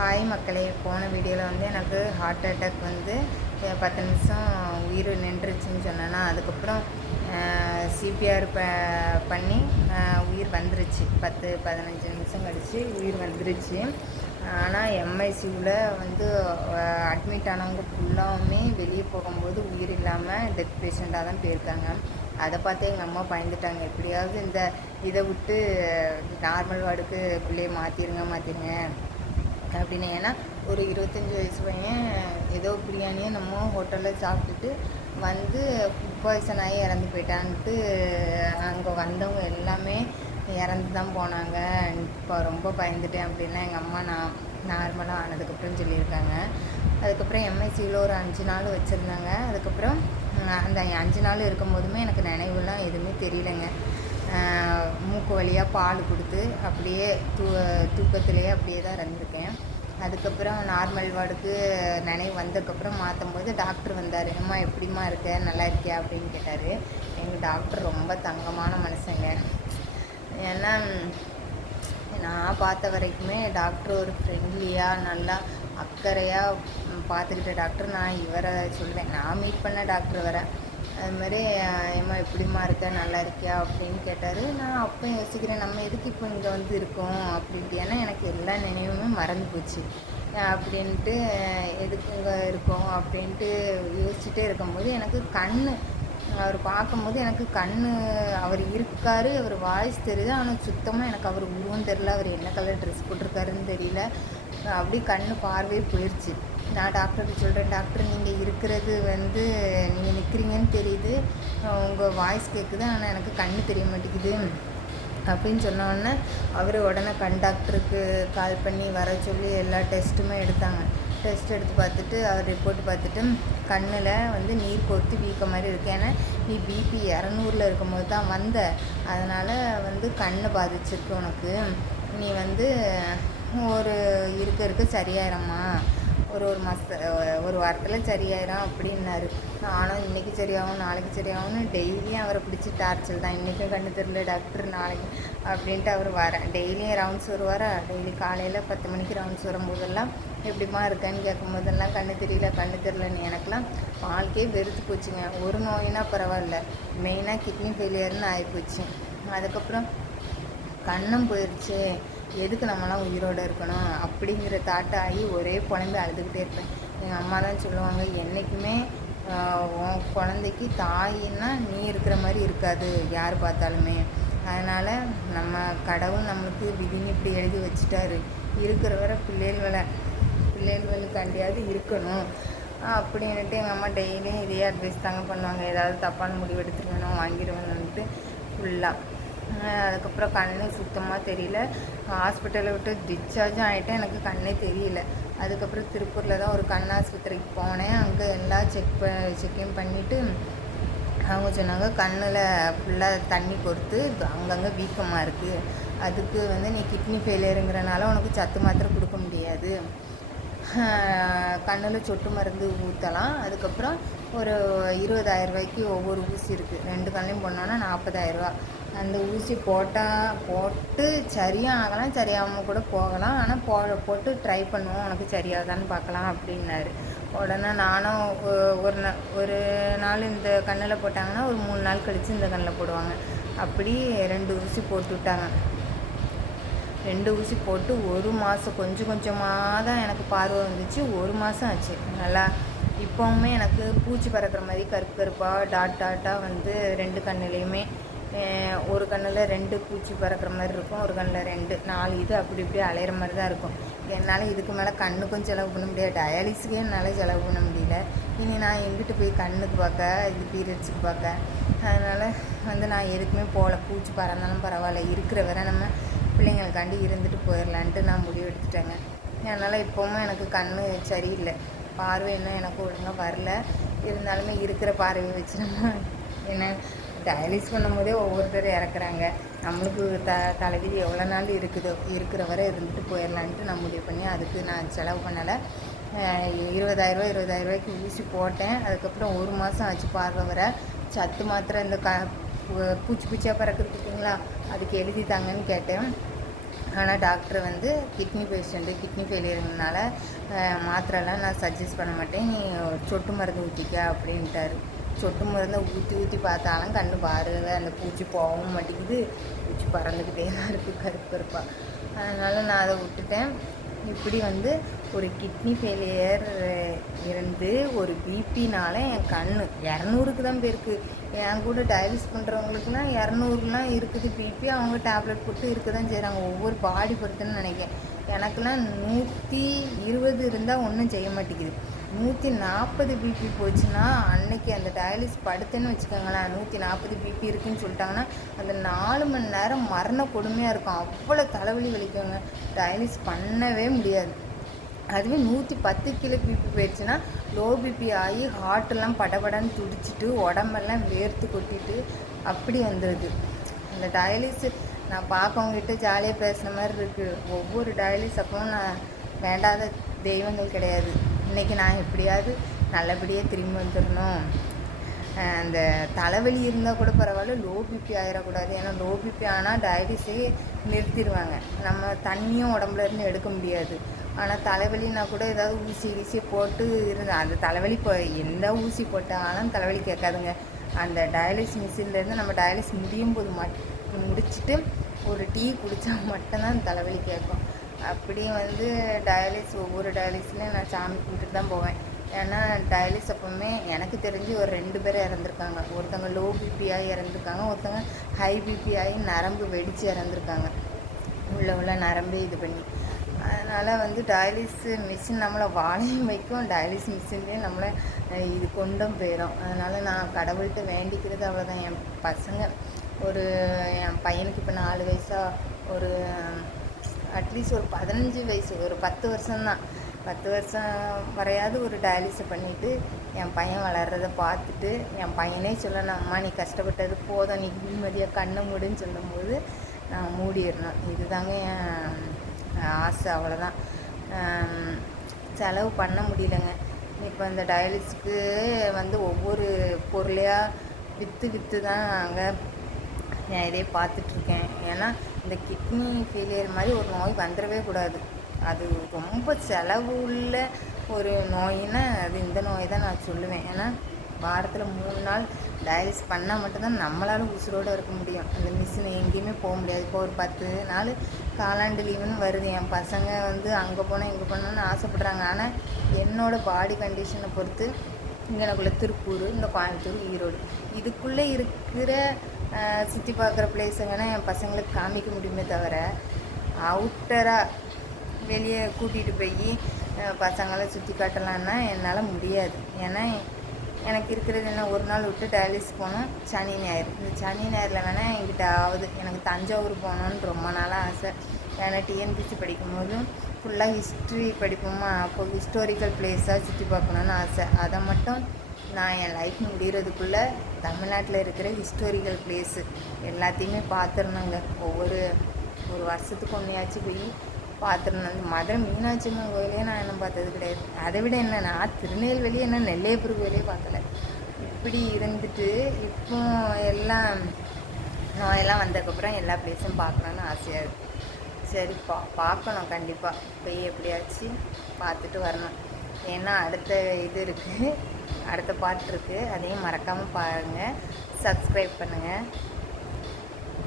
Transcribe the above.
Hi மக்களே போன வீடியோவில் வந்து எனக்கு ஹார்ட் அட்டாக் வந்து பத்து நிமிஷம் உயிர் நின்றுச்சுன்னு சொன்னேன்னா அதுக்கப்புறம் சிபிஆர் ப பண்ணி உயிர் வந்துருச்சு. பத்து பதினஞ்சு நிமிஷம் கழிச்சு உயிர் வந்துருச்சு. ஆனால் எம்ஐசியூவில் வந்து அட்மிட் ஆனவங்க ஃபுல்லாவுமே வெளியே போகும்போது உயிர் இல்லாமல் டெத் பேஷண்ட்டாக தான் போயிருக்காங்க. அதை பார்த்து எங்கள் அம்மா பயந்துட்டாங்க. எப்படியாவது இந்த இதை விட்டு நார்மல் வார்டுக்கு பிள்ளையை மாற்றிருங்க மாற்றிருங்க அப்படின்னு. ஏன்னா ஒரு இருபத்தஞ்சி வயசு பையன் ஏதோ பிரியாணியை நம்ம ஹோட்டலில் சாப்பிட்டுட்டு வந்து ஃபுட் பாய்சன் ஆகி இறந்து போயிட்டான்ட்டு அங்கே வந்தவங்க எல்லாமே இறந்து தான் போனாங்க. இப்போ ரொம்ப பயந்துட்டேன் அப்படின்லாம் எங்கள் அம்மா நான் நார்மலாக ஆனதுக்கப்புறம் சொல்லியிருக்காங்க. அதுக்கப்புறம் எம்எஸ்சியில் ஒரு அஞ்சு நாள் வச்சுருந்தாங்க. அதுக்கப்புறம் அந்த அஞ்சு நாள் இருக்கும் போதுமே எனக்கு நினைவுலாம் எதுவுமே தெரியலைங்க. மூக்கு வழியாக பால் கொடுத்து அப்படியே தூ தூக்கத்திலேயே அப்படியே தான் இருந்திருக்கேன் அதுக்கப்புறம் நார்மல் வார்டுக்கு நினைவு வந்ததுக்கப்புறம் மாற்றும் போது டாக்டர் வந்தார். அம்மா எப்படிம்மா இருக்க? நல்லா இருக்கியா? அப்படின்னு கேட்டார். எங்கள் டாக்டர் ரொம்ப தங்கமான மனுஷங்க. ஏன்னா நான் பார்த்த வரைக்குமே டாக்டர் ஒரு ஃப்ரெண்ட்லியாக நல்லா அக்கறையாக பார்த்துக்கிட்ட டாக்டர் நான் இவரை சொல்லுவேன் நான் மீட் பண்ண டாக்டர் வரேன் அது மாதிரி ஏம்மா எப்படிம்மா இருக்க? நல்லா இருக்கியா? அப்படின்னு கேட்டார். நான் அப்போ யோசிக்கிறேன் நம்ம எதுக்கு இப்போ இங்கே வந்து இருக்கோம் அப்படின்ட்டு. ஏன்னா எனக்கு எல்லா நினைவுமே மறந்து போச்சு. அப்படின்ட்டு எதுக்கு இங்கே இருக்கோம்? அப்படின்ட்டு யோசிச்சுட்டே இருக்கும்போது எனக்கு கண் அவர் பார்க்கும்போது எனக்கு கண் அவர் இருக்காரு அவர் வாய்ஸ் தெரியுது. ஆனால் சுத்தமாக எனக்கு அவர் உருவம் தெரில அவர் என்ன கலர் ட்ரெஸ் போட்டிருக்காருன்னு தெரியல. அப்படி கண் பார்வையே போயிடுச்சு நான் டாக்டர்கிட்ட சொல்கிறேன் டாக்டர் நீங்கள் இருக்கிறது வந்து நீங்கள் நிற்கிறீங்கன்னு தெரியுது. உங்கள் வாய்ஸ் கேட்குது ஆனால் எனக்கு கண் தெரிய மாட்டேங்குது. அப்படின்னு சொன்னோடனே அவர் உடனே கண் டாக்டருக்கு கால் பண்ணி வர சொல்லி எல்லா டெஸ்ட்டுமே எடுத்தாங்க. டெஸ்ட் எடுத்து பார்த்துட்டு அவர் ரிப்போர்ட் பார்த்துட்டு கண்ணில் வந்து நீர் கோர்த்து வீக்க மாதிரி இருக்கு. ஏன்னா நீ பிபி இரநூறுல இருக்கும்போது தான் வந்த. அதனால் வந்து கண்ணை பாதிச்சிருக்கு உனக்கு. நீ வந்து ஒரு இருக்க இருக்க சரியாயிரம்மா. ஒரு ஒரு மாத ஒரு வாரத்தில் சரியாயிரும் அப்படின்னாரு. நானும் இன்றைக்கி சரியாகும் நாளைக்கு சரியாகும்னு டெய்லியும் அவரை பிடிச்சி டார்ச்சல் தான். இன்றைக்கும் கண்ணு தெரியல டாக்டர் நாளைக்கு அப்படின்ட்டு அவர் வர டெய்லியும் ரவுண்ட்ஸ் வருவாரா டெய்லி காலையில் பத்து மணிக்கு ரவுண்ட்ஸ் வரும்போதெல்லாம் எப்படிம்மா இருக்கேன்னு கேட்கும் போதெல்லாம் கண்ணு தெரியல கண்ணு தெரியலன்னு எனக்கெல்லாம் வாழ்க்கையே வெறுத்து போச்சுங்க. ஒரு நோயினா பரவாயில்ல மெயினாக கிட்னி ஃபெயிலியர்னு ஆகிப்போச்சு அதுக்கப்புறம் கண்ணம் போயிடுச்சு எதுக்கு நம்மலாம் உயிரோடு இருக்கணும்? அப்படிங்கிற தாட் ஆகி ஒரே புலம்பி அழுதுகிட்டே இருப்பேன். எங்கள் அம்மா தான் சொல்லுவாங்க என்றைக்குமே உன் குழந்தைக்கு தாயின்னா நீ இருக்கிற மாதிரி இருக்காது யார் பார்த்தாலுமே. அதனால் நம்ம கடவுள் நம்மளுக்கு விதின்னு இப்படி எழுதி வச்சுட்டாரு. இருக்கிற வர பிள்ளைகளை பிள்ளைகளுக்காண்டியாவது இருக்கணும். அப்படின்ட்டு எங்கள் அம்மா டெய்லியும் இதே அட்வைஸ் தாங்க பண்ணுவாங்க. ஏதாவது தப்பான முடிவு எடுத்துருவேணும் வாங்கிடுவேணுன்ட்டு ஃபுல்லாக அதுக்கப்புறம் கண்ணு சுத்தமாக தெரியல. ஹாஸ்பிட்டலை விட்டு டிஸ்சார்ஜும் ஆகிட்டேன் எனக்கு கண்ணே தெரியல. அதுக்கப்புறம் திருப்பூரில் தான் ஒரு கண் ஆஸ்பத்திரிக்கு போனேன். அங்கே எல்லாம் செக் ப செக்கிங் பண்ணிவிட்டு அவங்க சொன்னாங்க கண்ணில் ஃபுல்லாக தண்ணி கொடுத்து அங்கங்கே வீக்கமாக இருக்குது அதுக்கு வந்து நீ கிட்னி ஃபெயிலியருங்கிறனால உனக்கு சத்து மாத்திரை கொடுக்க முடியாது. கண்ணில் சொட்டு மருந்து ஊற்றலாம் அதுக்கப்புறம் ஒரு இருபதாயிரம் ரூபாய்க்கு ஒவ்வொரு ஊசி இருக்குது ரெண்டு கண்ணையும் போனோன்னா நாற்பதாயிரரூவா அந்த ஊசி போட்டால் போட்டு சரியாக ஆகலாம் சரியாகாமல் கூட போகலாம். ஆனால் போ போட்டு ட்ரை பண்ணுவோம். உனக்கு சரியாகுதான்னு பார்க்கலாம் அப்படின்னாரு. உடனே நானும் ஒரு நா ஒரு நாள் இந்த கண்ணில் போட்டாங்கன்னா ஒரு மூணு நாள் கழித்து இந்த கண்ணில் போடுவாங்க. அப்படி ரெண்டு ஊசி போட்டு விட்டாங்க. ரெண்டு ஊசி போட்டு ஒரு மாதம் கொஞ்சம் கொஞ்சமாக தான் எனக்கு பார்வை வந்துச்சு. ஒரு மாதம் ஆச்சு. நல்லா இப்போவுமே எனக்கு பூச்சி பறக்கிற மாதிரி கருப்பு கருப்பாக டாட் டாட்டாக வந்து ரெண்டு கண்ணுலேயுமே ஒரு கண்ணில் ரெண்டு பூச்சி பறக்கிற மாதிரி இருக்கும் ஒரு கண்ணில் ரெண்டு நாலு இது அப்படி இப்படி அலையிற மாதிரி தான் இருக்கும். என்னால் இதுக்கு மேலே கண்ணுக்கும் செலவு பண்ண முடியாது டயாலிஸுக்கே என்னால் செலவு பண்ண முடியல. இனி நான் எங்கிட்டு போய் கண்ணுக்கு பார்க்க இது பீரியட்ஸுக்கு பார்க்க? அதனால் வந்து நான் எதுக்குமே போகல பூச்சி பறந்தாலும் பரவாயில்ல இருக்கிற வரை நம்ம பிள்ளைங்களுக்காண்டி இருந்துட்டு போயிடலான்ட்டு நான் முடிவு எடுத்துட்டேங்க. அதனால் இப்போவும் எனக்கு கண் சரியில்லை பார்வை இன்னும் எனக்கு ஒழுங்காக வரல. இருந்தாலுமே இருக்கிற பார்வையை வச்சு நம்ம என்ன டயாலிஸ் பண்ணும்போதே ஒவ்வொருத்தர் இறக்குறாங்க. நம்மளுக்கு த தலைவிதி எவ்வளோ நாள் இருக்குதோ இருக்கிற வரை இருந்துட்டு போயிடலான்ட்டு நான் முடிவு பண்ணி அதுக்கு நான் செலவு பண்ணலை. இருபதாயிரரூவா இருபதாயிரரூவாய்க்கு ஊசி போட்டேன். அதுக்கப்புறம் ஒரு மாதம் ஆச்சு பார்வை வர. சத்து மாத்திரை இந்த க பூச்சி பூச்சியாக பறக்குது பார்த்தீங்களா? அதுக்கு எழுதி தாங்கன்னு கேட்டேன். ஆனால் டாக்டர் வந்து கிட்னி பேஷண்ட்டு கிட்னி ஃபெயிலியருங்கனால மாத்திரைலாம் நான் சஜஸ்ட் பண்ண மாட்டேன். நீ சொட்டு மருந்து ஊற்றிக்க அப்படின்ட்டாரு. சொட்டு மருந்தை ஊற்றி ஊற்றி பார்த்தாலும் கண்ணு பாருல அந்த பூச்சி போகவும் மாட்டேங்குது. பூச்சி பறந்துக்கிட்டே தான் இருக்குது கருப்பு கருப்பாக அதனால் நான் அதை விட்டுட்டேன். இப்படி வந்து ஒரு கிட்னி ஃபெயிலியர் இருந்து ஒரு பிபினால என் கண் இரநூறுக்கு தான் போயிருக்கு. என் கூட டயலிஸ் பண்ணுறவங்களுக்குலாம் இரநூறுலாம் இருக்குது பிபி அவங்க டேப்லெட் போட்டு இருக்க தான் செய்கிறாங்க ஒவ்வொரு பாடி பொறுத்துன்னு நினைக்கிறேன். எனக்குலாம் நூற்றி இருபது இருந்தால் ஒன்றும் செய்ய மாட்டேங்குது. நூற்றி நாற்பது பிபி போச்சுன்னா அன்னைக்கு அந்த டயாலிஸ் படுத்தேன்னு வச்சுக்கோங்களேன் நூற்றி நாற்பது பிபி இருக்குன்னு சொல்லிட்டாங்கன்னா அந்த நாலு மணி நேரம் மரண கொடுமையாக இருக்கும். அவ்வளோ தலைவலி வலிக்குங்க. டயாலிஸ் பண்ணவே முடியாது. அதுவே நூற்றி பத்து கிலோ பிபி போயிடுச்சுன்னா லோ பிபி ஆகி ஹார்ட்டெல்லாம் படபடன்னு துடிச்சிட்டு உடம்பெல்லாம் வேர்த்து கொட்டிட்டு அப்படி வந்துடுது அந்த டயாலிஸ் நான் பார்க்கவங்ககிட்ட ஜாலியாக பேசுன மாதிரி இருக்குது ஒவ்வொரு டயாலிஸ் அப்பவும் நான் வேண்டாத தெய்வங்கள் கிடையாது. இன்றைக்கி நான் எப்படியாவது நல்லபடியாக திரும்பி வந்துடணும் அந்த தலைவலி இருந்தால் கூட பரவாயில்ல லோ பிபி ஆகிடக்கூடாது ஏன்னா லோ பிபி ஆனால் டயாலிஸே நிறுத்திடுவாங்க நம்ம தண்ணியும் உடம்புல இருந்து எடுக்க முடியாது. ஆனால் தலைவலினா கூட ஏதாவது ஊசி ஊசி போட்டு இருந்து அந்த தலைவலி இப்போ எந்த ஊசி போட்டாலும் தலைவலி கேட்காதுங்க. அந்த டயாலிஸ் மிஷின்லேருந்து நம்ம டயாலிஸ் முடியும் போது மட் முடிச்சுட்டு ஒரு டீ குடித்தா மட்டும்தான் தலைவலி கேட்கும். அப்படியே வந்து டயாலிஸ் ஒவ்வொரு டயாலிஸ்லையும் நான் சாமி கும்பிட்டுட்டு தான் போவேன். ஏன்னா டயாலிஸ் அப்போவுமே எனக்கு தெரிஞ்சு ஒரு ரெண்டு பேர் இறந்துருக்காங்க. ஒருத்தவங்க லோ பிபிஆகி இறந்துருக்காங்க ஒருத்தவங்க ஹை பிபிஆகி நரம்பு வெடித்து இறந்துருக்காங்க. உள்ள உள்ள நரம்பே இது பண்ணி. அதனால் வந்து டயாலிஸ் மிஷின் நம்மளை வாழையும் வைக்கும். டயாலிஸ் மிஷின்லேயே நம்மளை இது கொண்டும் போயிடும் அதனால் நான் கடவுள்கிட்ட வேண்டிக்கிறது அவ்வளோதான் என் பசங்க ஒரு என் பையனுக்கு இப்போ நாலு வயசாக ஒரு அட்லீஸ்ட் ஒரு பதினஞ்சு வயசு ஒரு பத்து வருஷம்தான். பத்து வருஷம் வரையாவது ஒரு டயாலிஸை பண்ணிவிட்டு என் பையன் வளர்கிறத பார்த்துட்டு என் பையனே சொல்லணும் அம்மா நீ கஷ்டப்பட்டது போதும் நீ நிம்மதியாக கண்ணை மூடுன்னு சொல்லும்போது நான் மூடிடணும். இதுதாங்க என் ஆசை அவ்வளோதான் செலவு பண்ண முடியலங்க. இப்போ இந்த டயாலிஸுக்கு வந்து ஒவ்வொரு பொருளையாக விற்று விற்று தான் நாங்கள் நான் இதே பார்த்துட்ருக்கேன் ஏன்னா இந்த கிட்னி ஃபெயிலியர் மாதிரி ஒரு நோய் வந்துடவே கூடாது. அது ரொம்ப செலவு உள்ள ஒரு நோயின்னா அது இந்த நோய் தான் நான் சொல்லுவேன். ஏன்னா வாரத்தில் மூணு நாள் டயாலிஸ் பண்ணால் மட்டும்தான் நம்மளால் உசுரோடு இருக்க முடியும். அந்த மிஷின் எங்கேயுமே போக முடியாது. இப்போ ஒரு பத்து நாள் காலாண்டு லீவுன்னு வருது. என் பசங்க வந்து அங்கே போனால் இங்கே போகணுன்னு ஆசைப்பட்றாங்க. ஆனால் என்னோடய பாடி கண்டிஷனை பொறுத்து இங்கனக்குள்ள திருப்பூர் இந்த கோயம்புத்தூர் ஈரோடு. இதுக்குள்ளே இருக்கிற சுற்றி பார்க்குற பிளேஸை வேணால் என் பசங்களுக்கு காமிக்க முடியுமே தவிர அவுட்டராக வெளியே கூட்டிகிட்டு போய் பசங்களை சுற்றி காட்டலான்னா என்னால் முடியாது. ஏன்னா எனக்கு இருக்கிறது என்ன ஒரு நாள் விட்டு டயாலிஸ் போனோம் சனி ஞாயிறு. இந்த சனி ஞாயிறில் வேணால் என்கிட்ட ஆகுது எனக்கு தஞ்சாவூர் போகணுன்னு ரொம்ப நாளாக ஆசை. ஏன்னா டிஎன்பிசி படிக்கும்போது ஃபுல்லாக ஹிஸ்ட்ரி படிப்போமா? அப்போ ஹிஸ்டாரிக்கல் பிளேஸாக சுற்றி பார்க்கணுன்னு ஆசை. அதை மட்டும் நான் என் லைஃப் முடிகிறதுக்குள்ளே தமிழ்நாட்டில் இருக்கிற ஹிஸ்டாரிக்கல் பிளேஸு எல்லாத்தையுமே பார்த்துருந்தேங்க ஒவ்வொரு ஒரு வருஷத்துக்கு ஒன்றையாச்சும் போய் பார்த்துருந்தேன் அந்த மதுரை மீனாட்சி அம்மன் கோயிலே நான் என்ன பார்த்தது கிடையாது. அதை விட என்ன நான் திருநெல்வேலி என்ன நெல்லையப்பூர் கோயிலே பார்க்கல. இப்படி இருந்துட்டு இப்போ எல்லாம் நோயெல்லாம் வந்ததுக்கப்புறம் எல்லா பிளேஸும் பார்க்கணுன்னு ஆசையாக இருக்குது சரி பா பார்க்கணும் கண்டிப்பாக போய் எப்படியாச்சும் பார்த்துட்டு வரணும். ஏன்னா அடுத்த இது இருக்குது அடுத்த பாட்டு இருக்குது அதையும் மறக்காமல் பாருங்கள் சப்ஸ்கிரைப் பண்ணுங்கள்